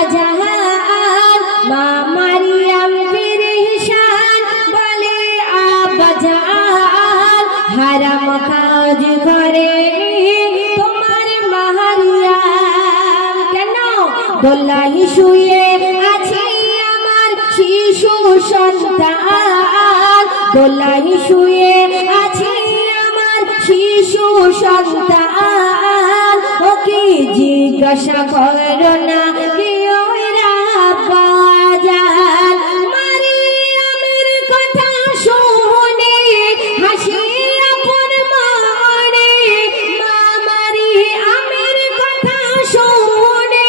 আব্বাজান মা মারিয়াম পেরেশান বলে আব্বাজান হারাম কাজ করে তোমার মারিয়াম কেন দোলায় শুয়ে আছে আমার শিশু সন্তান দোলায় শুয়ে আছে আমার শিশু সন্তান ওকে জিজ্ঞাসা করো না কে ওই আব্বাজান মারিয়ামের কথা শুনে হাসি আপন মনে মা মারিয়ামের কথা শুনে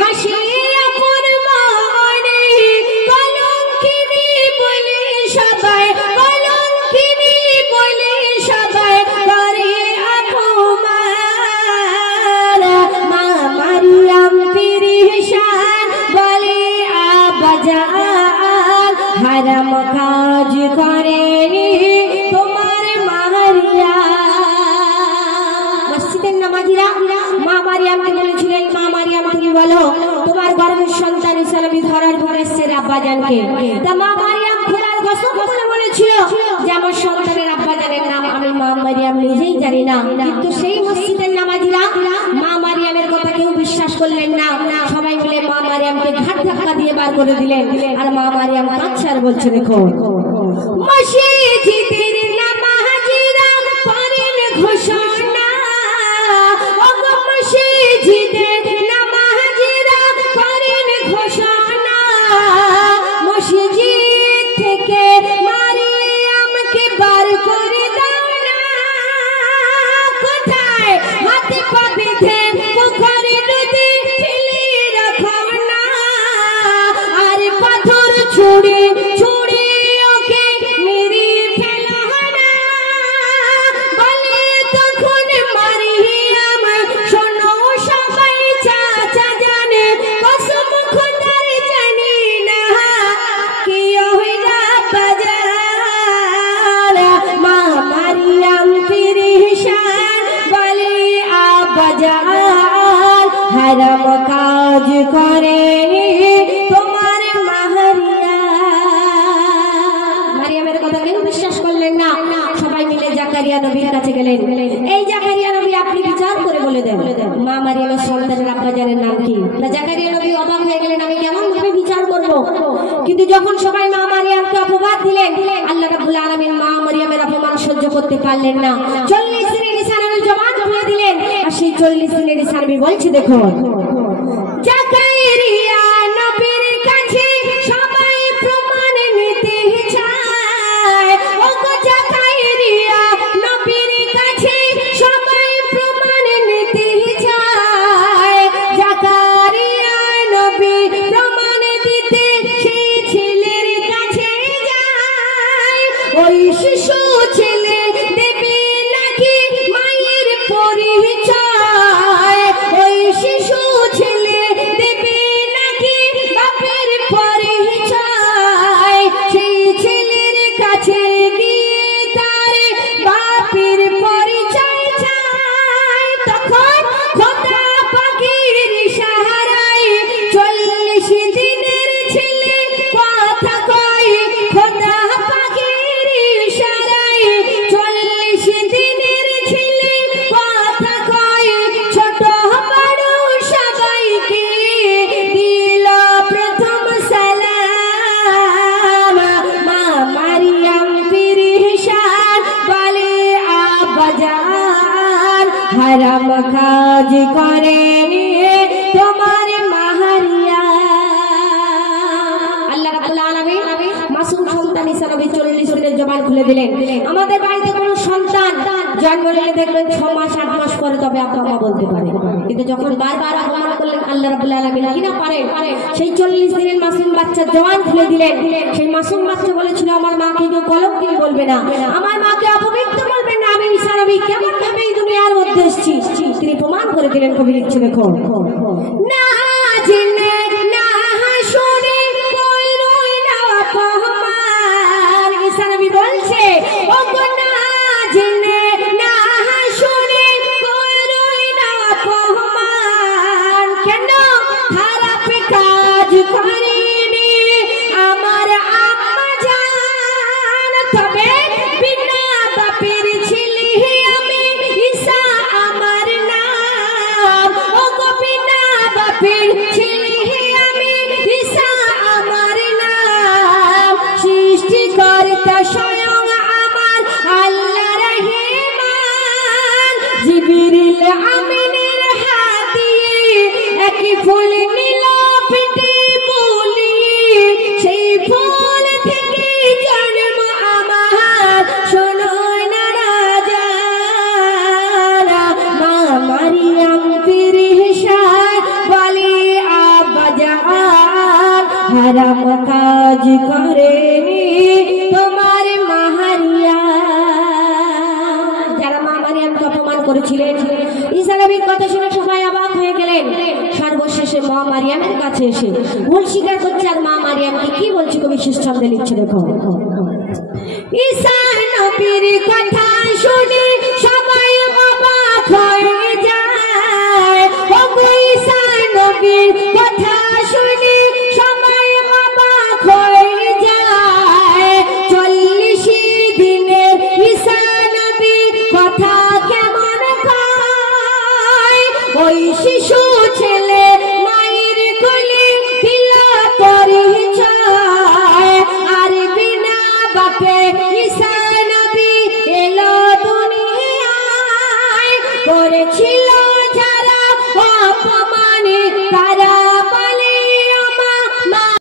হাসি আপন মনে কলঙ্কিনী বলে সবাই কলঙ্কিনী বলে সবাই করে অপমান মা মারিয়াম পেরেশান বলে আব্বাজান হারাম কাজ করে তোমার মারিয়াম মসজিদের নামাজিরা মা মারিয়ামকে বলেছিলেন মা মারিয়াম তুমি বলো তোমার গর্ভের সন্তান ঈসা নবী ধরার পর এসেছে আব্বাজানকে তা মা মারিয়াম খোদার কসম করে বলেছিল যে আমার সন্তানের আব্বাজানের নাম আমি মা মারিয়াম নিজেই জানি না কিন্তু সেই মসজিদের নামাজিরা মা মারিয়ামের কথা কেউ বিশ্বাস করলেন না সবাই মিলে মা মারিয়ামকে ঘাট ধাক্কা দিয়ে বার করে দিলেন আর মা মারিয়াম কাঁদছে আর বলছে দেখো মসজিদের নামাজিরা করেন ঘোষণা ওগো মসজিদের নামাজিরা করেন ঘোষণা মসজিদ থেকে মারিয়ামকে বার করে দাও না কোথায় হাতে পা বেঁধে পুকুরে নদী ফেলে রাখো না আর পাথর ছুঁড়ে ছুঁড়ে ওকে মেরে ফেলো না বলে তখন মারিয়াম শোনো সবাই চাচা জানে কসম খোদার জানি না কি হইলা বাজার মা মারিয়াম পেরেশান বলে আব্বাজান হারাম কাজ করে তোমার মারিয়ামের কথা কেউ বিশ্বাস করলেন না সবাই মিলে জাকারিয়া নবীর কাছে গেলেন এই জাকারিয়া নবী আপনি বিচার করে বলে দেন মা মারিয়ামের সন্তানের আব্বাজানের নাম কি না জাকারিয়া নবী অবাক হয়ে গেলেন আমি কেমন ভাবে বিচার করব কিন্তু যখন সবাই মা মারিয়ামকে অপবাদ দিলেন আল্লাহ রাব্বুল আলামিন মা মারিয়ামের অপমান সহ্য করতে পারলেন না 40 দিনের ঈসা নবীর জবান খুলে দিলেন আর সেই 40 দিনের ঈসা নবী বলছে দেখো জাকারিয়া নবীর কাছে সবাই প্রমাণ নিতে চায় ওগো জাকারিয়া নবীর কাছে সবাই প্রমাণ নিতে চায় জাকারিয়া নবী প্রমাণ দিতে সেই ছেলের কাছে যায় ওই শিশু ছেলে দেবে নাকি মায়ের পরিচয় ওই শিশু ছেলে দেবে নাকি বাপের পরিচয় সেই ছেলের কাছে গিয়ে তার বাপের পরিচয় চায় তখন খোদা পাকের ইশারায় 40 দিনের ছেলে কথা কয় খোদা পাকের ইশারায় 40 দিনের ছেলে কথা কয় ছোট বড় সবাইকে দিল প্রথম সালাম মা মারিয়াম পেরেশান বলে আব্বাজান হারাম কাজ করে তোমার মারিয়াম আল্লাহ রাব্বুল আলামিন মাসুম সন্তান ঈসা নবী 40 দিনের জবান খুলে দিলেন আমাদের বাড়িতে কোনো সন্তান জন্ম নিলে দেখবেন 6 মাস 8 মাস পরে তবে আব্বা মা বলতে পারে কিন্তু যখন বারবার অপমান করলেন আল্লাহ রাব্বুল আলামিন কি না পারে সেই 40 দিনের মাসুম বাচ্চার জবান খুলে দিলেন সেই মাসুম বাচ্চা বলেছিল আমার মাকে কেউ কলঙ্কিনী বলবে না আমার মাকে অপবিত্র বলবেন না আমি ঈসা নবী কেমন ভাবে এই দুনিয়ার মধ্যে এসেছি তিনি প্রমাণ করে দিলেন কবি লিখছে দেখো না জেনে না শুনে কইরই না অপমান ঈসা নবী বলছে ওগো না জেনে না শুনে কইরই না অপমান কেন খারাপ হারাম কাজ করেনি তোমার মাহারিয়া। যারা মা মারিয়ামকে অপমান করেছিলেন, ঈসা নবীর কথা শুনে সবাই অবাক হয়ে গেলেন। সর্বশেষে মা মারিয়ামের কাছে এসে ভুল স্বীকার করছে। আর মা মারিয়ামকে কি বলছে কবি শেষ ছন্দে লিখছে, দেখো। ঈসা নবীর কথা শুনে সবাই অবাক হয়ে যায়। ওগো ঈসা নবীর কথা শুনে সবাই অবাক হয়ে যায়। 40 দিনের ঈসা নবীর কথা কেমন কয়? ওই শিশু ছেলে মায়ের কোলে দিল পরিচয়। আর বিনা বাপে ঈসা নবী এলো দুনিয়ায়, করেছিল